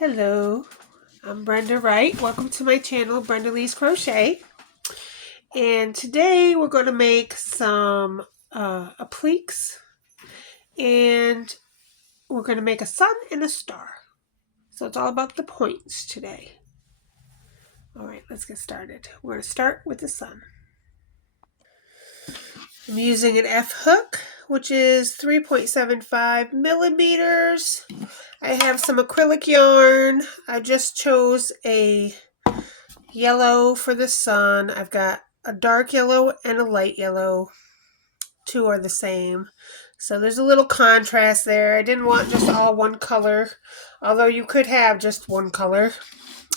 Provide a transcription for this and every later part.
Hello, I'm Brenda Wright. Welcome to my channel, Brenda Lee's Crochet. And today we're going to make some appliques, and we're going to make a sun and a star. So it's all about the points today. All right, let's get started. We're going to start with the sun. I'm using an F hook, which is 3.75 millimeters. I have some acrylic yarn. I just chose a yellow for the sun. I've got a dark yellow and a light yellow. Two are the same. So there's a little contrast there. I didn't want just all one color, although you could have just one color.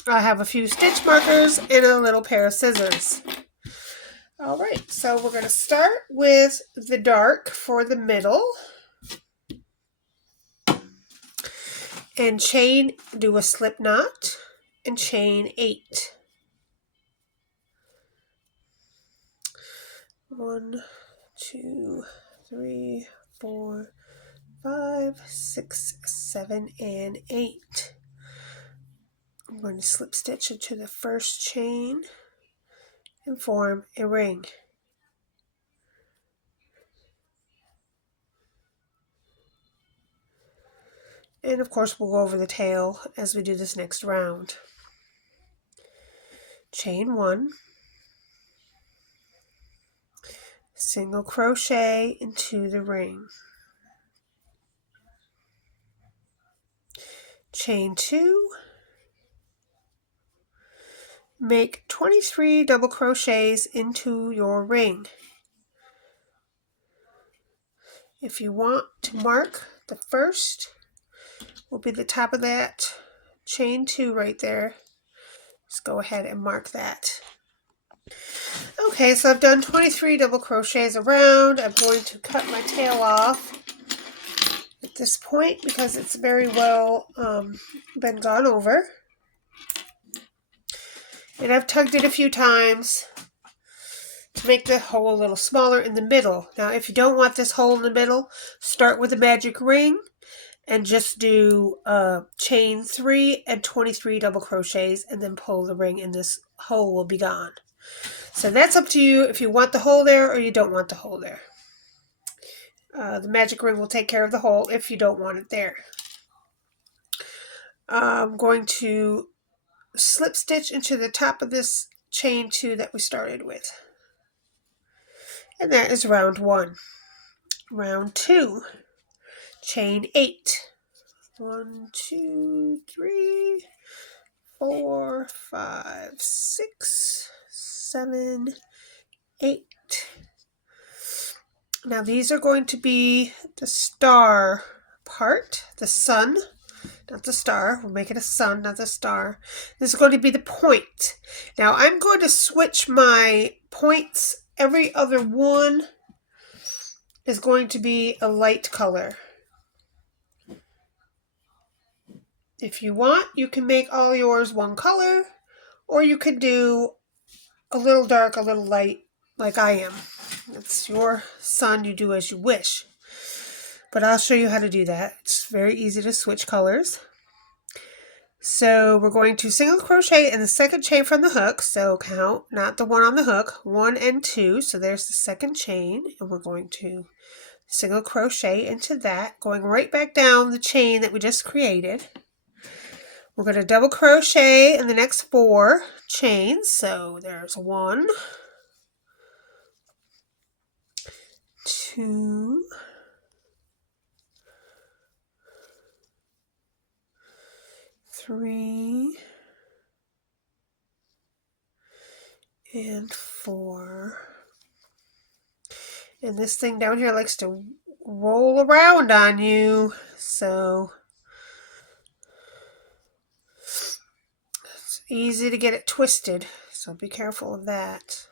I have a few stitch markers and a little pair of scissors. Alright, so we're going to start with the dark for the middle. And do a slip knot and chain 8. 1, 2, 3, 4, 5, 6, 7, and 8. I'm going to slip stitch into the first chain and form a ring. And of course we'll go over the tail as we do this next round. Chain 1, single crochet into the ring. Chain 2, make 23 double crochets into your ring. If you want to mark, the first will be the top of that chain 2 right there. Just go ahead and mark that. Okay, so I've done 23 double crochets around. I'm going to cut my tail off at this point because it's very well been gone over. And I've tugged it a few times to make the hole a little smaller in the middle. Now, if you don't want this hole in the middle, start with a magic ring and just do chain 3 and 23 double crochets and then pull the ring and this hole will be gone. So that's up to you if you want the hole there or you don't want the hole there. The magic ring will take care of the hole if you don't want it there. I'm going to slip stitch into the top of this chain 2 that we started with. And that is round 1. Round 2, chain 8. 1, 2, 3, 4, 5, 6, 7, 8. Now these are going to be the star part, the sun, not the star. We'll make it a sun, not the star. This is going to be the point. Now I'm going to switch my points. Every other one is going to be a light color. If you want, you can make all yours one color, or you could do a little dark, a little light, like I am. It's your sun, you do as you wish. But I'll show you how to do that. It's very easy to switch colors. So we're going to single crochet in the second chain from the hook. So count, not the one on the hook, 1 and 2. So there's the second chain, and we're going to single crochet into that, going right back down the chain that we just created. We're going to double crochet in the next 4 chains. So there's 1, 2, 3, and 4. And this thing down here likes to roll around on you, so it's easy to get it twisted, so be careful of that.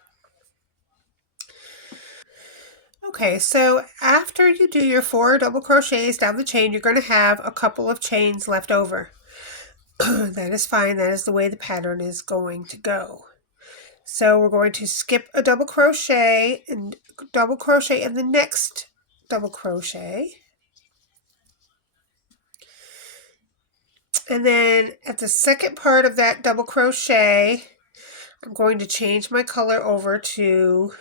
Okay, so after you do your 4 double crochets down the chain, you're going to have a couple of chains left over. That is fine. That is the way the pattern is going to go. So we're going to skip a double crochet and double crochet in the next double crochet. And then at the second part of that double crochet, I'm going to change my color over to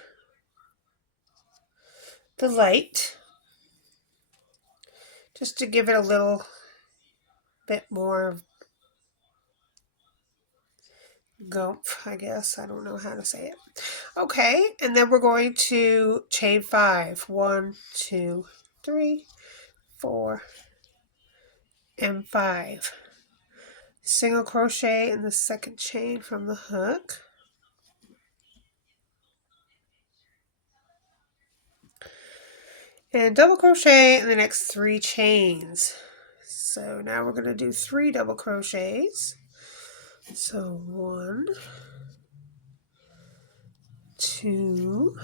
the light, just to give it a little bit more goomph, I guess. I don't know how to say it. Okay, and then we're going to chain 5. 1, 2, 3, 4, and 5. Single crochet in the second chain from the hook. And double crochet in the next 3 chains. So now we're going to do 3 double crochets. So 1, 2,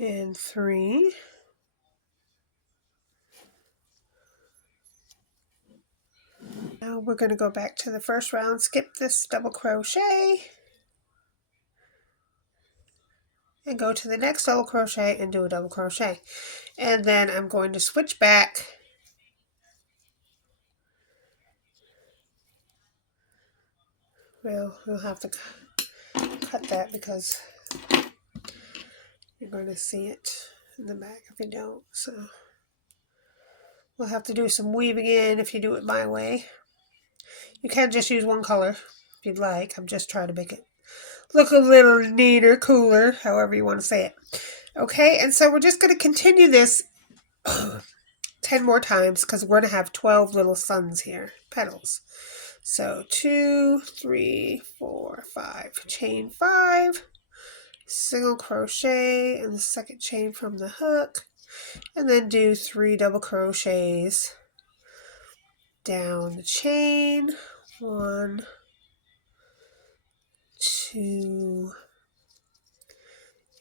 and 3. Now we're going to go back to the first round, skip this double crochet, and go to the next double crochet and do a double crochet. And then I'm going to switch back we'll have to cut that because you're going to see it in the back if you don't. So we'll have to do some weaving in if you do it my way. You can just use one color if you'd like. I'm just trying to make it look a little neater, cooler, however you want to say it. Okay, and so we're just going to continue this 10 more times because we're going to have 12 little suns here, petals. So 2, 3, 4, 5, chain 5, single crochet in the second chain from the hook, and then do 3 double crochets down the chain. 1, 2,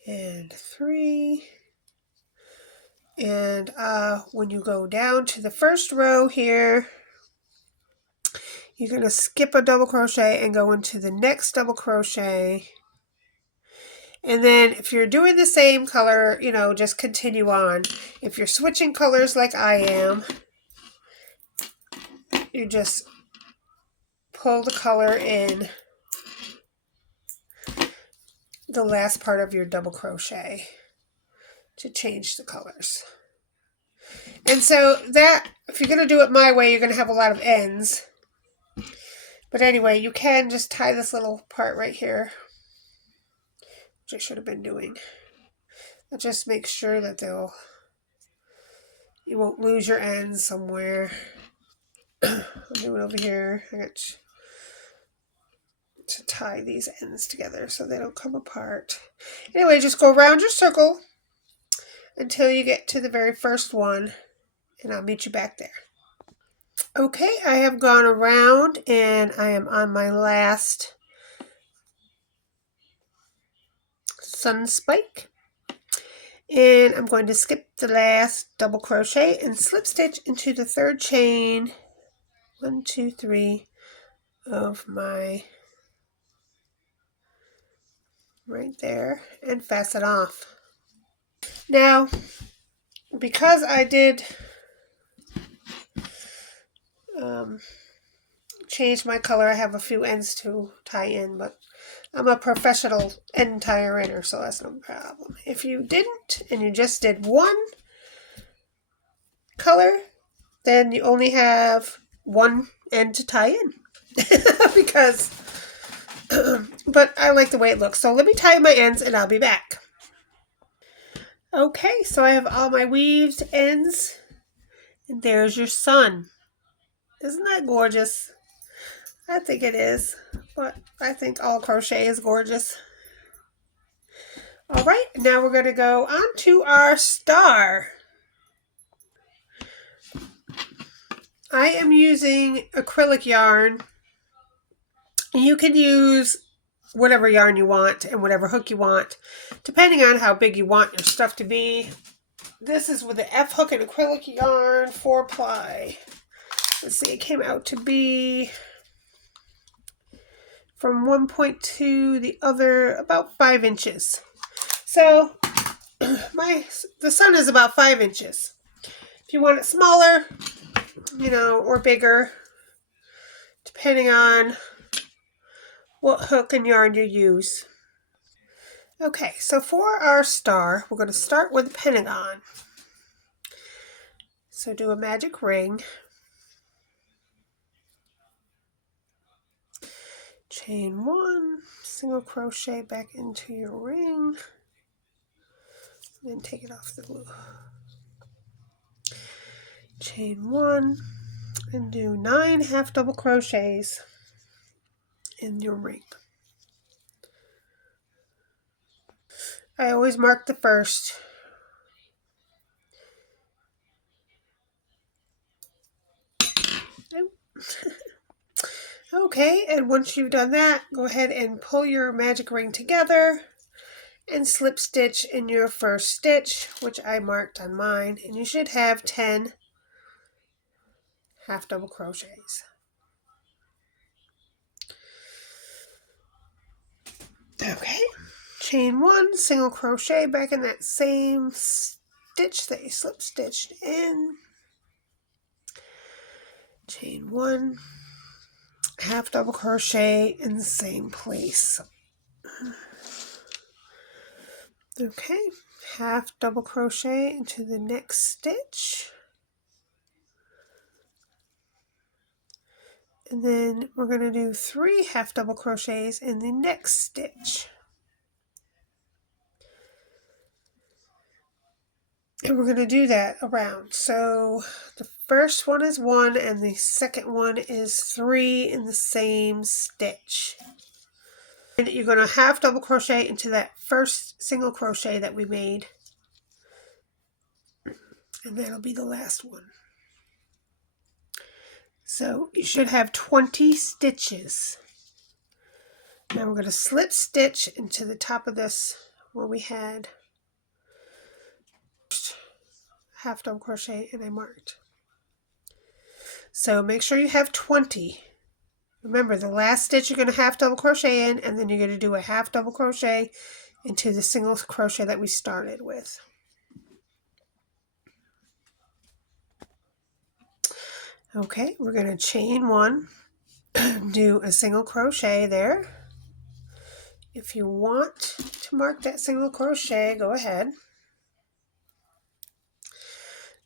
and 3. And when you go down to the first row here, you're going to skip a double crochet and go into the next double crochet. And then if you're doing the same color, you know, just continue on. If you're switching colors like I am, you just pull the color in the last part of your double crochet to change the colors. And so that, if you're going to do it my way, you're going to have a lot of ends. But anyway, you can just tie this little part right here, which I should have been doing. That just makes sure that you won't lose your ends somewhere. I'll do it over here. I got to tie these ends together so they don't come apart. Anyway, just go around your circle until you get to the very first one, and I'll meet you back there. Okay, I have gone around and I am on my last sun spike, and I'm going to skip the last double crochet and slip stitch into the third chain, 1, 2, 3 of my right there, and fasten off. Now, because I did change my color, I have a few ends to tie in, but I'm a professional end tire inner, so that's no problem. If you didn't and you just did one color, then you only have one end to tie in. Because but I like the way it looks. So let me tie my ends and I'll be back. Okay, so I have all my weaved ends, and there's your sun. Isn't that gorgeous? I think it is, but I think all crochet is gorgeous. All right, now we're going to go on to our star. I am using acrylic yarn. You can use whatever yarn you want and whatever hook you want, depending on how big you want your stuff to be. This is with the F hook and acrylic yarn, 4-ply. Let's see, it came out to be from one point to the other about 5 inches. So the sun is about 5 inches. If you want it smaller, you know, or bigger, depending on what hook and yarn you use. Okay, so for our star, we're going to start with a pentagon. So do a magic ring. Chain 1, single crochet back into your ring, then take it off the glue. Chain 1 and do 9 half double crochets in your ring. I always mark the first. Okay, and once you've done that, go ahead and pull your magic ring together and slip stitch in your first stitch, which I marked on mine, and you should have 10 half double crochets. Okay, chain 1, single crochet back in that same stitch that you slip stitched in. Chain 1, half double crochet in the same place. Okay, half double crochet into the next stitch. And then we're going to do 3 half double crochets in the next stitch. And we're going to do that around. So the first one is 1 and the second one is 3 in the same stitch. And you're going to half double crochet into that first single crochet that we made. And that'll be the last one. So you should have 20 stitches. Now we're going to slip stitch into the top of this where we had half double crochet and I marked. So make sure you have 20. Remember, the last stitch you're going to half double crochet in, and then you're going to do a half double crochet into the single crochet that we started with. Okay, we're going to chain 1, do a single crochet there. If you want to mark that single crochet, go ahead.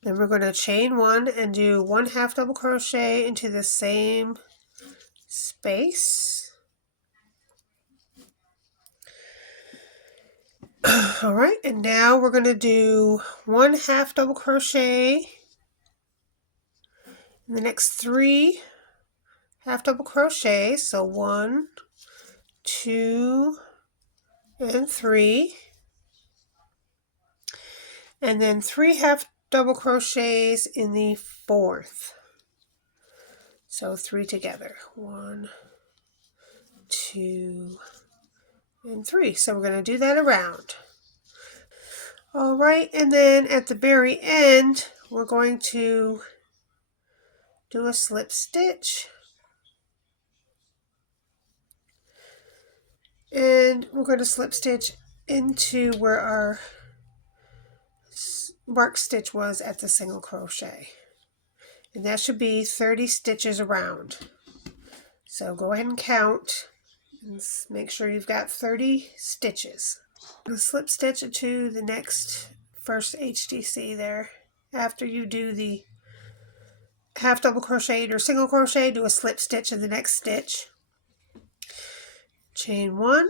Then we're going to chain 1 and do 1 half double crochet into the same space. All right, and now we're going to do 1 half double crochet in the next 3 half double crochets. So 1, 2, and 3. And then 3 half double crochets in the fourth. So 3 together. 1, 2, and 3. So we're going to do that around. All right, and then at the very end, we're going to do a slip stitch. And we're going to slip stitch into where our mark stitch was at the single crochet. And that should be 30 stitches around. So go ahead and count and make sure you've got 30 stitches. And slip stitch into the next first HDC there. After you do the half double crochet or single crochet, do a slip stitch in the next stitch. Chain 1,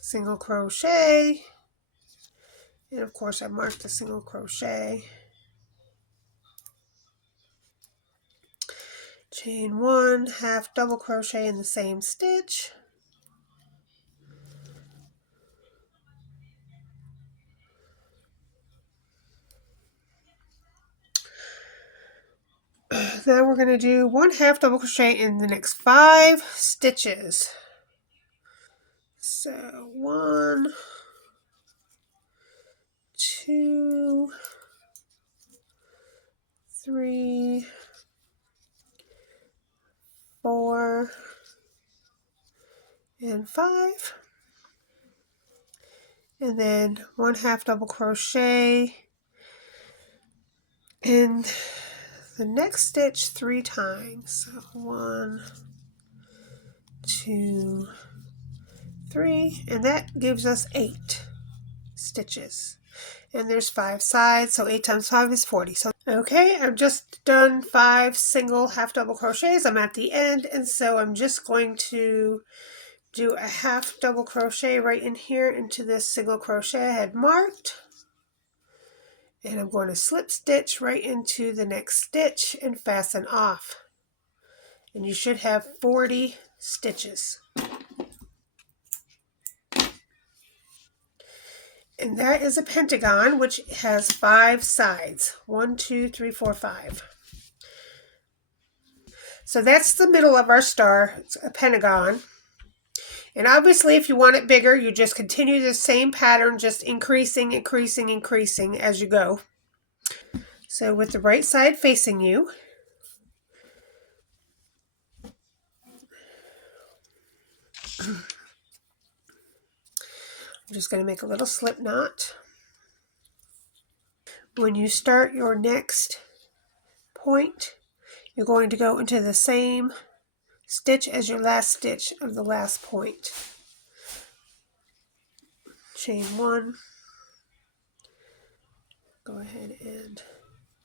single crochet, and of course I marked the single crochet. Chain 1, half double crochet in the same stitch. Then we're going to do 1 half double crochet in the next 5 stitches. So 1, 2, 3, 4, and 5. And then 1 half double crochet in the next stitch 3 times. So 1, 2, 3, and that gives us 8 stitches. And there's 5 sides, so 8 times 5 is 40. So okay, I've just done 5 single half double crochets. I'm at the end, and so I'm just going to do a half double crochet right in here into this single crochet I had marked. And I'm going to slip stitch right into the next stitch and fasten off. And you should have 40 stitches. And that is a pentagon, which has 5 sides. 1, 2, 3, 4, 5. So that's the middle of our star. It's a pentagon. And obviously, if you want it bigger, you just continue the same pattern, just increasing, increasing, increasing as you go. So with the right side facing you, I'm just going to make a little slip knot. When you start your next point, you're going to go into the same stitch as your last stitch of the last point. Chain 1, go ahead and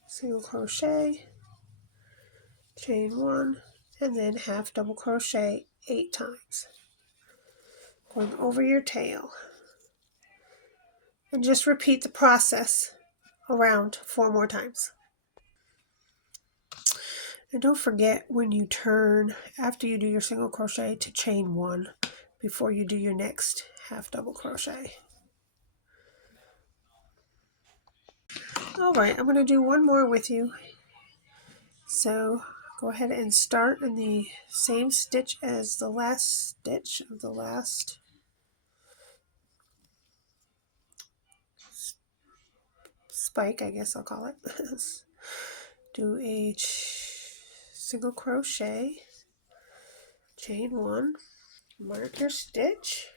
single crochet, chain 1, and then half double crochet 8 times, going over your tail. And just repeat the process around 4 more times. And don't forget when you turn, after you do your single crochet, to chain 1 before you do your next half double crochet. Alright, I'm going to do one more with you. So go ahead and start in the same stitch as the last stitch of the last spike, I guess I'll call it. Do a single crochet, chain 1, mark your stitch,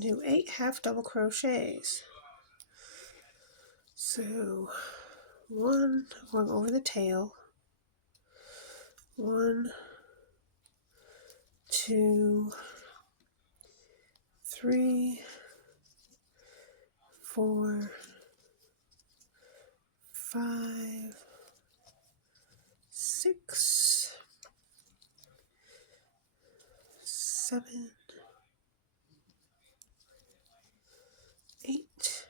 do 8 half double crochets. So 1, going over the tail, 1, 2, 3, 4, 5, 6, 7, 8.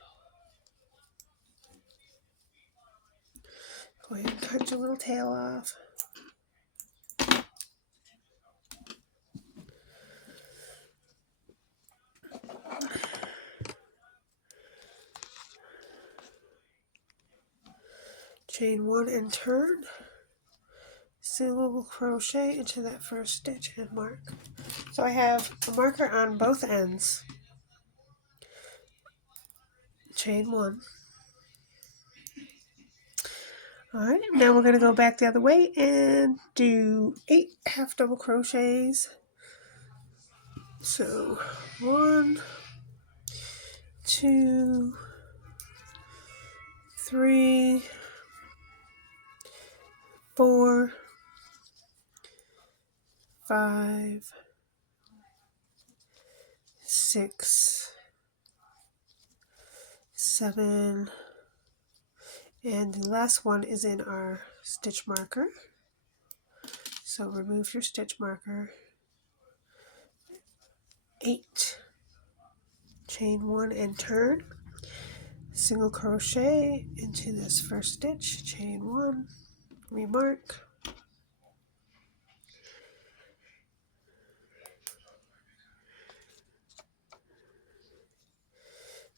Go ahead and cut your little tail off. Chain 1 and turn. Single crochet into that first stitch and mark. So I have a marker on both ends. Chain 1. Alright, now we're going to go back the other way and do 8 half double crochets. So 1, 2, 3, 4, 5, 6, 7, and the last one is in our stitch marker. So remove your stitch marker. 8. Chain 1 and turn. Single crochet into this first stitch. Chain 1. Remark.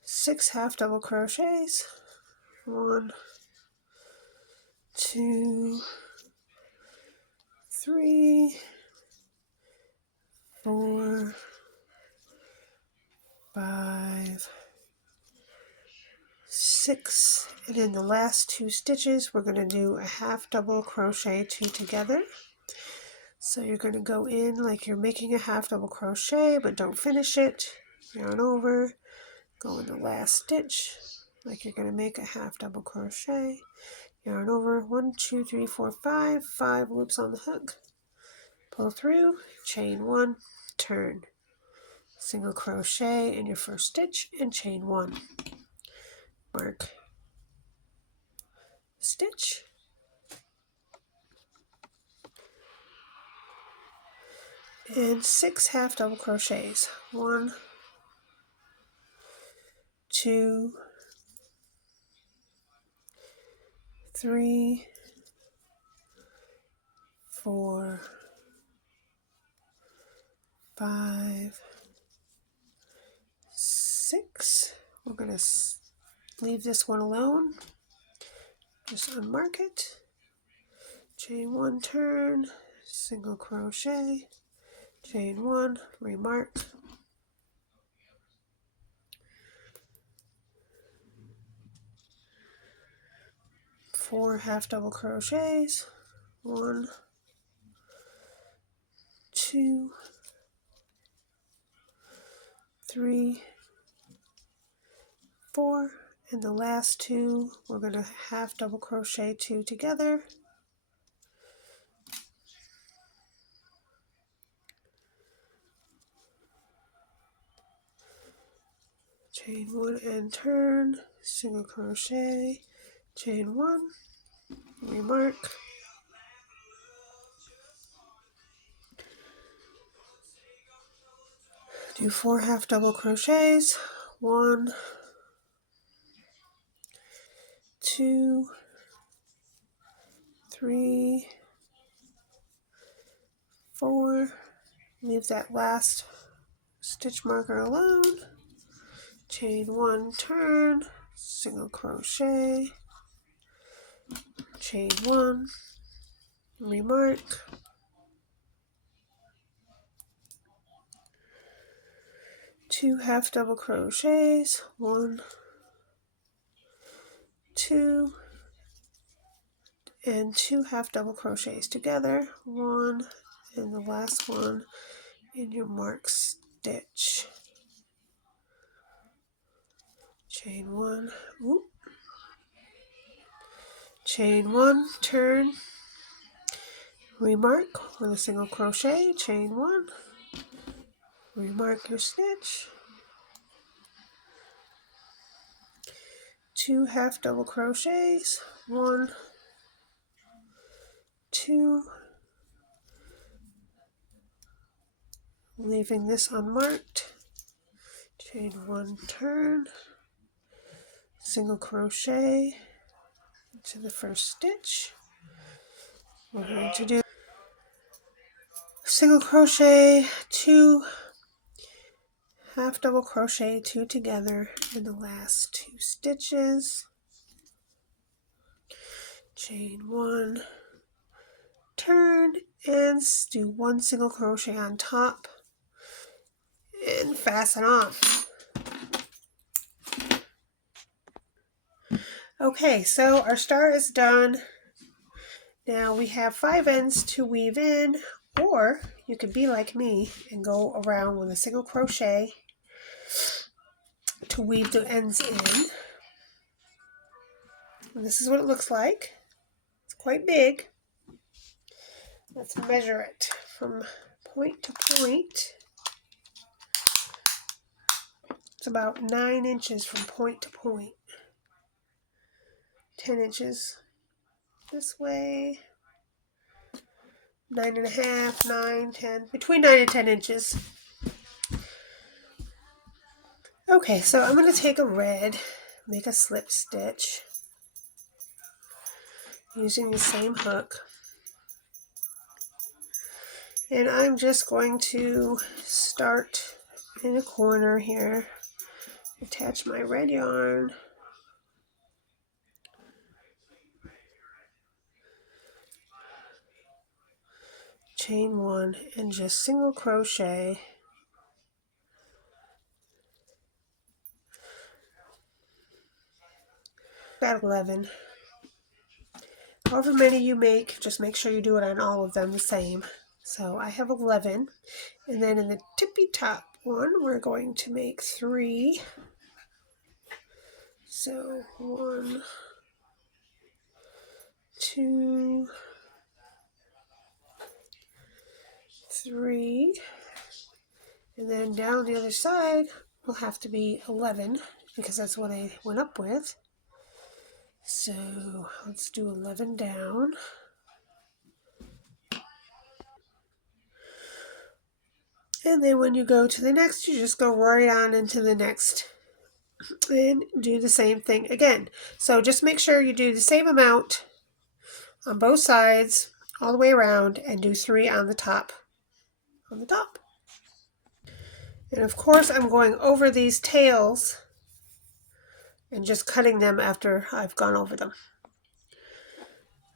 6 half double crochets. 1, 2, 3, 4, 5, 6, and in the last 2 stitches we're going to do a half double crochet 2 together. So you're going to go in like you're making a half double crochet, but don't finish it. Yarn over, go in the last stitch, like you're going to make a half double crochet, yarn over, 1, 2, 3, 4, 5 loops on the hook, pull through, chain 1, turn, single crochet in your first stitch and chain 1, mark stitch, and 6 half double crochets, 1, 2, 3, 4, 5, 6. We're going to leave this one alone, just unmark it, chain 1, turn, single crochet, chain 1, remark, 4 half double crochets, 1, 2, 3, 4, and the last 2 we're going to half double crochet 2 together, chain 1 and turn, single crochet, chain 1, remark, do 4 half double crochets, 1, 2, 3, 4, leave that last stitch marker alone, chain 1, turn, single crochet, chain 1, remark, 2 half double crochets, 1, 2, and 2 half double crochets together, 1, and the last one in your mark stitch, chain 1, chain 1, turn, remark with a single crochet, chain 1, remark your stitch, 2 half double crochets, 1, 2, leaving this unmarked, chain 1, turn, single crochet into the first stitch. We're going to do single crochet, 2 half double crochet 2 together in the last 2 stitches, chain 1, turn, and do 1 single crochet on top and fasten off. Okay, so our star is done. Now we have 5 ends to weave in, or you could be like me and go around with a single crochet to weave the ends in. And this is what it looks like. It's quite big. Let's measure it from point to point. It's about 9 inches from point to point. 10 inches this way. 9.5, 9, 10, between 9 and 10 inches. Okay, so I'm going to take a red, make a slip stitch using the same hook. And I'm just going to start in a corner here, attach my red yarn, chain 1, and just single crochet about 11. However many you make, just make sure you do it on all of them the same. So I have 11, and then in the tippy top one we're going to make 3 So 1, 2, 3, and then down the other side will have to be 11 because that's what I went up with. So let's do 11 down. And then when you go to the next, you just go right on into the next and do the same thing again. So just make sure you do the same amount on both sides all the way around and do 3 on the top. And of course I'm going over these tails and just cutting them after I've gone over them.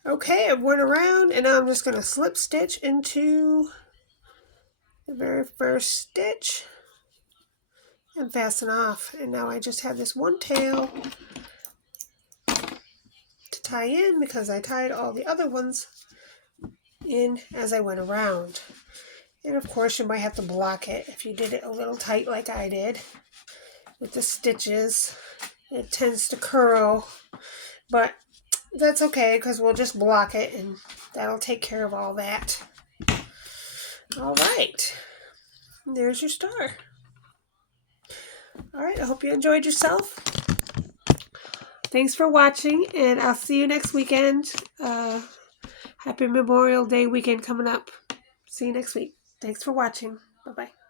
Okay, I've went around and now I'm just going to slip stitch into the very first stitch and fasten off. And now I just have this one tail to tie in because I tied all the other ones in as I went around. And of course you might have to block it if you did it a little tight like I did with the stitches. It tends to curl, but that's okay because we'll just block it and that'll take care of all that. All right, there's your star. All right, I hope you enjoyed yourself. Thanks for watching, and I'll see you next weekend. Happy Memorial Day weekend coming up. See you next week. Thanks for watching. Bye-bye.